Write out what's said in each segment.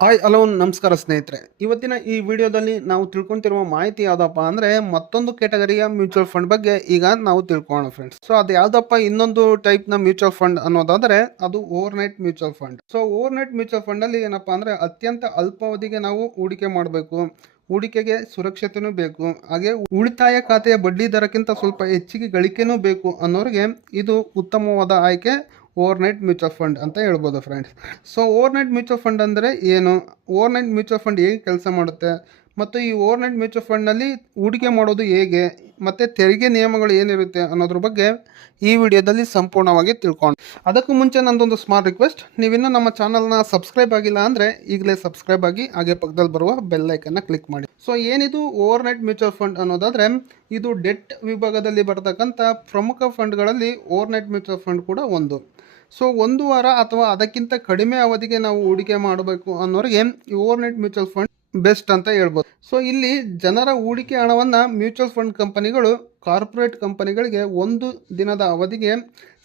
Hi hello ನಮಸ್ಕಾರ ಸ್ನೇಹಿತರೆ. ಇವತ್ತಿನ ಈ ವಿಡಿಯೋದಲ್ಲಿ ನಾವು ತಿಳ್ಕೊಂತಿರುವ ಮಾಹಿತಿ ಯಾವುದಪ್ಪ ಅಂದರೆ ಮತ್ತೊಂದು ಕೆಟಗರಿಯ ಮ್ಯೂಚುವಲ್ ಫಂಡ್ ಬಗ್ಗೆ ಈಗ ನಾವು ತಿಳ್ಕೊಳ್ಳೋಣ ಫ್ರೆಂಡ್ಸ್ ಸೊ ಅದು ಯಾವುದಪ್ಪ? ಇನ್ನೊಂದು ಟೈಪ್ನ ಮ್ಯೂಚುವಲ್ ಫಂಡ್ ಅನ್ನೋದಾದರೆ ಅದು overnight mutual fund so overnight mutual ಫಂಡಲ್ಲಿ ಏನಪ್ಪ ಅಂದರೆ ಅತ್ಯಂತ ಅಲ್ಪಾವಧಿಗೆ ನಾವು ಹೂಡಿಕೆ ಮಾಡಬೇಕು. ಹೂಡಿಕೆಗೆ ಸುರಕ್ಷತೆನೂ ಬೇಕು. ಹಾಗೆ ಉಳಿತಾಯ ಖಾತೆಯ ಬಡ್ಡಿ ದರಕ್ಕಿಂತ ಸ್ವಲ್ಪ ಹೆಚ್ಚಿಗೆ ಗಳಿಕೆನೂ ಬೇಕು ಅನ್ನೋರಿಗೆ ಇದು ಉತ್ತಮವಾದ ಆಯ್ಕೆ. ಓವರ್ ನೈಟ್ ಮ್ಯೂಚುವಲ್ ಫಂಡ್ ಅಂತ ಹೇಳ್ಬೋದು friends so overnight mutual fund ಅಂದರೆ ಏನು? ಓವರ್ ನೈಟ್ ಮ್ಯೂಚುವಲ್ ಫಂಡ್ ಹೇಗೆ ಕೆಲಸ ಮಾಡುತ್ತೆ? ಮತ್ತು ಈ ಓವರ್ನೈಟ್ ಮ್ಯೂಚುವಲ್ ಫಂಡ್ನಲ್ಲಿ ಹೂಡಿಕೆ ಮಾಡೋದು ಹೇಗೆ, ಮತ್ತು ತೆರಿಗೆ ನಿಯಮಗಳು ಏನಿರುತ್ತೆ ಅನ್ನೋದ್ರ ಬಗ್ಗೆ ಈ ವಿಡಿಯೋದಲ್ಲಿ ಸಂಪೂರ್ಣವಾಗಿ ತಿಳ್ಕೊಂಡು ಅದಕ್ಕೂ ಮುಂಚೆ ನಂದೊಂದು ಸ್ಮಾರ್ಟ್ ರಿಕ್ವೆಸ್ಟ್ ನೀವಿನ್ನೂ ನಮ್ಮ ಚಾನಲ್ನ ಸಬ್ಸ್ಕ್ರೈಬ್ ಆಗಿಲ್ಲ ಅಂದರೆ ಈಗಲೇ ಸಬ್ಸ್ಕ್ರೈಬ್ ಆಗಿ ಹಾಗೆ ಪಕ್ಕದಲ್ಲಿ ಬರುವ ಬೆಲ್ ಐಕನ್ನ ಕ್ಲಿಕ್ ಮಾಡಿ. ಸೊ ಏನಿದು ಓವರ್ನೈಟ್ ಮ್ಯೂಚುವಲ್ ಫಂಡ್ ಅನ್ನೋದಾದರೆ, ಇದು ಡೆಟ್ ವಿಭಾಗದಲ್ಲಿ ಬರತಕ್ಕಂಥ ಪ್ರಮುಖ ಫಂಡ್ಗಳಲ್ಲಿ ಓವರ್ನೈಟ್ ಮ್ಯೂಚುವಲ್ ಫಂಡ್ ಕೂಡ ಒಂದು. ಸೊ ಒಂದು ವಾರ ಅಥವಾ ಅದಕ್ಕಿಂತ ಕಡಿಮೆ ಅವಧಿಗೆ ನಾವು ಹೂಡಿಕೆ ಮಾಡಬೇಕು ಅನ್ನೋರಿಗೆ ಈ overnight mutual fund best ಅಂತ ಹೇಳ್ಬೋದು. ಸೊ ಇಲ್ಲಿ ಜನರ ಹೂಡಿಕೆ ಹಣವನ್ನು ಮ್ಯೂಚುವಲ್ ಫಂಡ್ ಕಂಪನಿಗಳು, ಕಾರ್ಪೊರೇಟ್ ಕಂಪನಿಗಳಿಗೆ ಒಂದು ದಿನದ ಅವಧಿಗೆ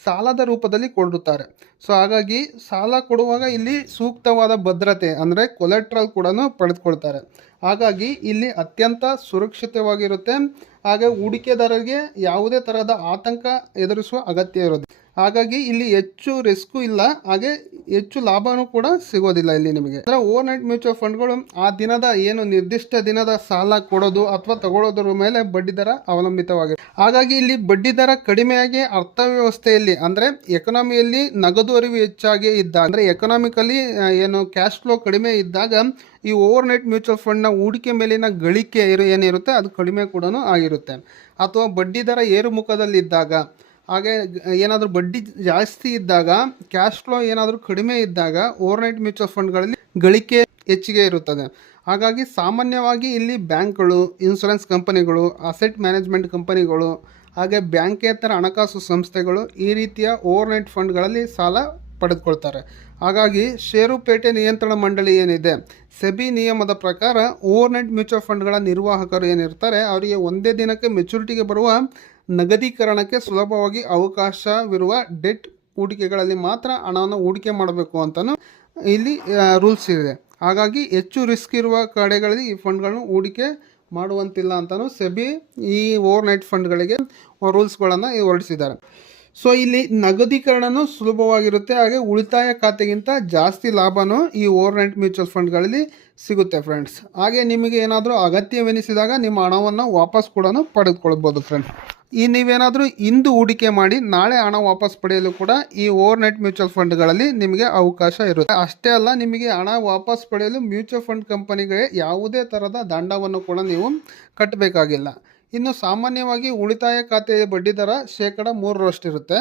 ಸಾಲದ ರೂಪದಲ್ಲಿ ಕೊಡುತ್ತಾರೆ. ಸೊ ಹಾಗಾಗಿ ಸಾಲ ಕೊಡುವಾಗ ಇಲ್ಲಿ ಸೂಕ್ತವಾದ ಭದ್ರತೆ ಅಂದರೆ ಕೊಲೆಟ್ರಲ್ ಕೂಡ ಪಡೆದುಕೊಳ್ತಾರೆ. ಹಾಗಾಗಿ ಇಲ್ಲಿ ಅತ್ಯಂತ ಸುರಕ್ಷಿತವಾಗಿರುತ್ತೆ. ಹಾಗೆ ಹೂಡಿಕೆದಾರರಿಗೆ ಯಾವುದೇ ತರಹದ ಆತಂಕ ಎದುರಿಸುವ ಅಗತ್ಯ ಇರೋದು ಹಾಗಾಗಿ ಇಲ್ಲಿ ಹೆಚ್ಚು ರಿಸ್ಕು ಇಲ್ಲ, ಹಾಗೆ ಹೆಚ್ಚು ಲಾಭನೂ ಕೂಡ ಸಿಗೋದಿಲ್ಲ ಇಲ್ಲಿ ನಿಮಗೆ. ಅಂದರೆ ಓವರ್ ನೈಟ್ ಮ್ಯೂಚುವಲ್ ಫಂಡ್ಗಳು ಆ ದಿನದ ಏನು ನಿರ್ದಿಷ್ಟ ದಿನದ ಸಾಲ ಕೊಡೋದು ಅಥವಾ ತಗೊಳ್ಳೋದ್ರ ಮೇಲೆ ಬಡ್ಡಿ ದರ ಅವಲಂಬಿತವಾಗಿದೆ. ಹಾಗಾಗಿ ಇಲ್ಲಿ ಬಡ್ಡಿ ದರ ಕಡಿಮೆಯಾಗಿ ಅರ್ಥವ್ಯವಸ್ಥೆಯಲ್ಲಿ, ಅಂದರೆ ಎಕನಾಮಿಯಲ್ಲಿ ನಗದು ಅರಿವು ಹೆಚ್ಚಾಗಿ ಇದ್ದ ಅಂದರೆ ಎಕನಾಮಿಕಲಿ ಏನು ಕ್ಯಾಶ್ ಫ್ಲೋ ಕಡಿಮೆ ಇದ್ದಾಗ ಈ ಓವರ್ ನೈಟ್ ಮ್ಯೂಚುವಲ್ ಫಂಡ್ನ ಹೂಡಿಕೆ ಮೇಲಿನ ಗಳಿಕೆ ಏನಿರುತ್ತೆ, ಅದು ಕಡಿಮೆ ಕೂಡ ಆಗಿರುತ್ತೆ. ಅಥವಾ ಬಡ್ಡಿ ದರ ಏರುಮುಖದಲ್ಲಿದ್ದಾಗ ಹಾಗೆ ಏನಾದರೂ ಬಡ್ಡಿ ಜಾಸ್ತಿ ಇದ್ದಾಗ ಕ್ಯಾಶ್ ಫ್ಲೋ ಏನಾದರೂ ಕಡಿಮೆ ಇದ್ದಾಗ ಓವರ್ ನೈಟ್ ಮ್ಯೂಚುವಲ್ ಫಂಡ್ಗಳಲ್ಲಿ ಗಳಿಕೆ ಹೆಚ್ಚಿಗೆ ಇರುತ್ತದೆ. ಹಾಗಾಗಿ ಸಾಮಾನ್ಯವಾಗಿ ಇಲ್ಲಿ ಬ್ಯಾಂಕ್ಗಳು ಇನ್ಶೂರೆನ್ಸ್ ಕಂಪನಿಗಳು ಅಸೆಟ್ ಮ್ಯಾನೇಜ್ಮೆಂಟ್ ಕಂಪನಿಗಳು, ಹಾಗೆ ಬ್ಯಾಂಕೇತರ ಹಣಕಾಸು ಸಂಸ್ಥೆಗಳು ಈ ರೀತಿಯ ಓವರ್ ನೈಟ್ ಫಂಡ್ಗಳಲ್ಲಿ ಸಾಲ ಪಡೆದುಕೊಳ್ತಾರೆ. ಹಾಗಾಗಿ ಷೇರುಪೇಟೆ ನಿಯಂತ್ರಣ ಮಂಡಳಿ ಏನಿದೆ, ಸೆಬಿ ನಿಯಮದ ಪ್ರಕಾರ ಓವರ್ ನೈಟ್ ಮ್ಯೂಚುವಲ್ ಫಂಡ್ಗಳ ನಿರ್ವಾಹಕರು ಏನಿರ್ತಾರೆ, ಅವರಿಗೆ ಒಂದೇ ದಿನಕ್ಕೆ ಮೆಚುರಿಟಿಗೆ ಬರುವ ನಗದೀಕರಣಕ್ಕೆ ಸುಲಭವಾಗಿ ಅವಕಾಶವಿರುವ ಡೆಟ್ ಹೂಡಿಕೆಗಳಲ್ಲಿ ಮಾತ್ರ ಹಣವನ್ನು ಹೂಡಿಕೆ ಮಾಡಬೇಕು ಅಂತಲೂ ಇಲ್ಲಿ ರೂಲ್ಸ್ ಇದೆ. ಹಾಗಾಗಿ ಹೆಚ್ಚು ರಿಸ್ಕ್ ಇರುವ ಕಡೆಗಳಲ್ಲಿ ಈ ಫಂಡ್ಗಳನ್ನು ಹೂಡಿಕೆ ಮಾಡುವಂತಿಲ್ಲ ಅಂತಲೂ ಸೆಬಿ ಈ ಓವರ್ ನೈಟ್ ಫಂಡ್ಗಳಿಗೆ ರೂಲ್ಸ್ಗಳನ್ನು ಹೊರಡಿಸಿದ್ದಾರೆ. ಸೊ ಇಲ್ಲಿ ನಗದೀಕರಣನೂ ಸುಲಭವಾಗಿರುತ್ತೆ, ಹಾಗೆ ಉಳಿತಾಯ ಖಾತೆಗಿಂತ ಜಾಸ್ತಿ ಲಾಭನೂ ಈ ಓವರ್ ನೈಟ್ ಮ್ಯೂಚುವಲ್ ಫಂಡ್ಗಳಲ್ಲಿ ಸಿಗುತ್ತೆ ಫ್ರೆಂಡ್ಸ್ ಹಾಗೆ ನಿಮಗೆ ಏನಾದರೂ ಅಗತ್ಯವೆನಿಸಿದಾಗ ನಿಮ್ಮ ಹಣವನ್ನು ವಾಪಸ್ ಕೂಡ ಪಡೆದುಕೊಳ್ಬೋದು ಫ್ರೆಂಡ್ಸ್ ಈ ನೀವೇನಾದರೂ ಇಂದು ಹೂಡಿಕೆ ಮಾಡಿ ನಾಳೆ ಹಣ ವಾಪಸ್ ಪಡೆಯಲು ಕೂಡ ಈ ಓವರ್ ನೈಟ್ ಮ್ಯೂಚುವಲ್ ಫಂಡ್ಗಳಲ್ಲಿ ನಿಮಗೆ ಅವಕಾಶ ಇರುತ್ತೆ. ಅಷ್ಟೇ ಅಲ್ಲ, ನಿಮಗೆ ಹಣ ವಾಪಸ್ ಪಡೆಯಲು ಮ್ಯೂಚುವಲ್ ಫಂಡ್ ಕಂಪನಿಗೆ ಯಾವುದೇ ಥರದ ದಂಡವನ್ನು ಕೂಡ ನೀವು ಕಟ್ಟಬೇಕಾಗಿಲ್ಲ. ಇನ್ನು ಸಾಮಾನ್ಯವಾಗಿ ಉಳಿತಾಯ ಖಾತೆಯ ಬಡ್ಡಿ ದರ ಶೇಕಡ ಮೂರರಷ್ಟಿರುತ್ತೆ.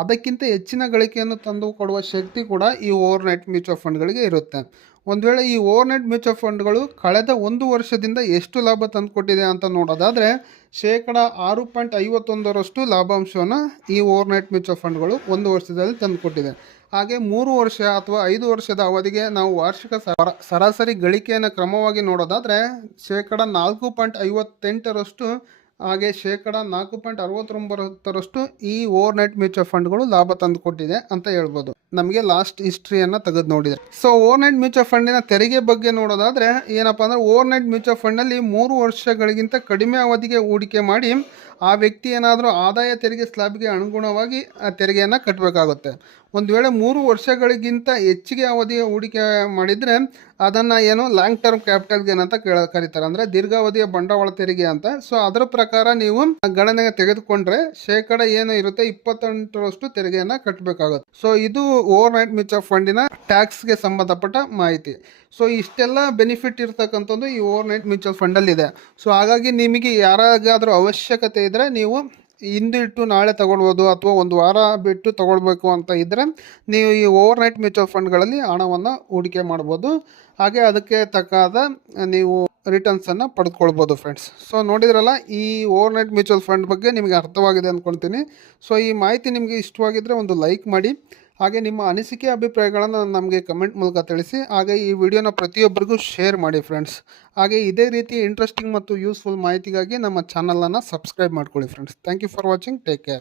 ಅದಕ್ಕಿಂತ ಹೆಚ್ಚಿನ ಗಳಿಕೆಯನ್ನು ತಂದು ಕೊಡುವ ಶಕ್ತಿ ಕೂಡ ಈ ಓವರ್ ನೈಟ್ ಮ್ಯೂಚುವಲ್ ಫಂಡ್ಗಳಿಗೆ ಇರುತ್ತೆ. ಒಂದು ವೇಳೆ ಈ ಓವರ್ ನೈಟ್ ಮ್ಯೂಚುವಲ್ ಫಂಡ್ಗಳು ಕಳೆದ ಒಂದು ವರ್ಷದಿಂದ ಎಷ್ಟು ಲಾಭ ತಂದುಕೊಟ್ಟಿದೆ ಅಂತ ನೋಡೋದಾದರೆ ಶೇಕಡ ಆರು ಪಾಯಿಂಟ್ ಐವತ್ತೊಂದರಷ್ಟು ಲಾಭಾಂಶವನ್ನು ಈ ಓವರ್ ನೈಟ್ ಮ್ಯೂಚುವಲ್ ಫಂಡ್ಗಳು ಒಂದು ವರ್ಷದಲ್ಲಿ ತಂದುಕೊಟ್ಟಿದೆ. ಹಾಗೆ ಮೂರು ವರ್ಷ ಅಥವಾ ಐದು ವರ್ಷದ ಅವಧಿಗೆ ನಾವು ವಾರ್ಷಿಕ ಸರ, ಸರಾಸರಿ ಗಳಿಕೆಯನ್ನು ಕ್ರಮವಾಗಿ ನೋಡೋದಾದರೆ ಶೇಕಡ ನಾಲ್ಕು ಪಾಯಿಂಟ್ ಐವತ್ತೆಂಟರಷ್ಟು ಹಾಗೆ ಶೇಕಡ ನಾಲ್ಕು ಪಾಯಿಂಟ್ ಅರವತ್ತೊಂಬತ್ತರಷ್ಟು ಈ ಓವರ್ ನೈಟ್ ಮ್ಯೂಚುವಲ್ ಫಂಡ್ಗಳು ಲಾಭ ತಂದುಕೊಟ್ಟಿದೆ ಅಂತ ಹೇಳ್ಬೋದು. ನಮಗೆ ಲಾಸ್ಟ್ ಹಿಸ್ಟ್ರಿಯನ್ನು ತೆಗೆದು ನೋಡಿದರೆ. ಸೊ ಓವರ್ ನೈಟ್ ಮ್ಯೂಚುವಲ್ ಫಂಡಿನ ತೆರಿಗೆ ಬಗ್ಗೆ ನೋಡೋದಾದರೆ, ಏನಪ್ಪ ಅಂದರೆ ಓವರ್ ನೈಟ್ ಮ್ಯೂಚುವಲ್ ಫಂಡಲ್ಲಿ ಮೂರು ವರ್ಷಗಳಿಗಿಂತ ಕಡಿಮೆ ಅವಧಿಗೆ ಹೂಡಿಕೆ ಮಾಡಿ, ಆ ವ್ಯಕ್ತಿ ಏನಾದರೂ ಆದಾಯ ತೆರಿಗೆ ಸ್ಲ್ಯಾಬ್ಗೆ ಅನುಗುಣವಾಗಿ ಆ ತೆರಿಗೆಯನ್ನು ಕಟ್ಟಬೇಕಾಗುತ್ತೆ ಒಂದು ವೇಳೆ ಮೂರು ವರ್ಷಗಳಿಗಿಂತ ಹೆಚ್ಚಿಗೆ ಅವಧಿಯ ಹೂಡಿಕೆ ಮಾಡಿದರೆ, ಅದನ್ನು ಏನು ಲಾಂಗ್ ಟರ್ಮ್ ಕ್ಯಾಪಿಟಲ್ ಗೇನ್ ಅಂತ ಕೇಳ, ಕರೀತಾರೆ. ಅಂದರೆ ದೀರ್ಘಾವಧಿಯ ಬಂಡವಾಳ ತೆರಿಗೆ ಅಂತ. ಸೊ ಅದರ ಪ್ರಕಾರ ನೀವು ಗಣನೆಗೆ ತೆಗೆದುಕೊಂಡ್ರೆ ಶೇಕಡ ಏನು ಇರುತ್ತೆ ಇಪ್ಪತ್ತೆಂಟರಷ್ಟು ತೆರಿಗೆಯನ್ನು ಕಟ್ಟಬೇಕಾಗುತ್ತೆ ಸೊ ಇದು ಓವರ್ ನೈಟ್ ಮ್ಯೂಚುವಲ್ ಫಂಡಿನ ಟ್ಯಾಕ್ಸ್ಗೆ ಸಂಬಂಧಪಟ್ಟ ಮಾಹಿತಿ. ಸೊ ಇಷ್ಟೆಲ್ಲ ಬೆನಿಫಿಟ್ ಇರ್ತಕ್ಕಂಥದ್ದು ಈ ಓವರ್ ನೈಟ್ ಮ್ಯೂಚುವಲ್ ಫಂಡಲ್ಲಿದೆ ಸೊ ಹಾಗಾಗಿ ನಿಮಗೆ ಯಾರಾಗಾದರೂ ಅವಶ್ಯಕತೆ ಇದ್ದರೆ ನೀವು ಇಂದು ಇಟ್ಟು ನಾಳೆ ತಗೊಳ್ಬೋದು ಅಥವಾ ಒಂದು ವಾರ ಬಿಟ್ಟು ತಗೊಳ್ಬೇಕು ಅಂತ ಇದ್ದರೆ ನೀವು ಈ ಓವರ್ ನೈಟ್ ಮ್ಯೂಚುವಲ್ ಫಂಡ್ಗಳಲ್ಲಿ ಹಣವನ್ನು ಹೂಡಿಕೆ ಮಾಡ್ಬೋದು. ಹಾಗೆ ಅದಕ್ಕೆ ತಕ್ಕಾದ ನೀವು ರಿಟರ್ನ್ಸನ್ನು ಪಡೆದುಕೊಳ್ಬೋದು ಫ್ರೆಂಡ್ಸ್ ಸೊ ನೋಡಿದ್ರಲ್ಲ ಈ ಓವರ್ ನೈಟ್ ಮ್ಯೂಚುವಲ್ ಫಂಡ್ ಬಗ್ಗೆ ನಿಮಗೆ ಅರ್ಥವಾಗಿದೆ ಅಂದ್ಕೊಳ್ತೀನಿ ಸೊ ಈ ಮಾಹಿತಿ ನಿಮಗೆ ಇಷ್ಟವಾಗಿದ್ದರೆ ಒಂದು ಲೈಕ್ ಮಾಡಿ. ಹಾಗೆ ನಿಮ್ಮ ಅನಿಸಿಕೆ, ಅಭಿಪ್ರಾಯಗಳನ್ನು ನಮಗೆ ಕಮೆಂಟ್ ಮೂಲಕ ತಿಳಿಸಿ, ಹಾಗೆ ಈ ವಿಡಿಯೋನ ಪ್ರತಿಯೊಬ್ಬರಿಗೂ ಶೇರ್ ಮಾಡಿ ಫ್ರೆಂಡ್ಸ್ ಹಾಗೆ ಇದೇ ರೀತಿ ಇಂಟ್ರೆಸ್ಟಿಂಗ್ ಮತ್ತು ಯೂಸ್ಫುಲ್ ಮಾಹಿತಿಗಾಗಿ ನಮ್ಮ ಚಾನಲನ್ನು ಸಬ್ಸ್ಕ್ರೈಬ್ ಮಾಡ್ಕೊಳ್ಳಿ friends thank you for watching take care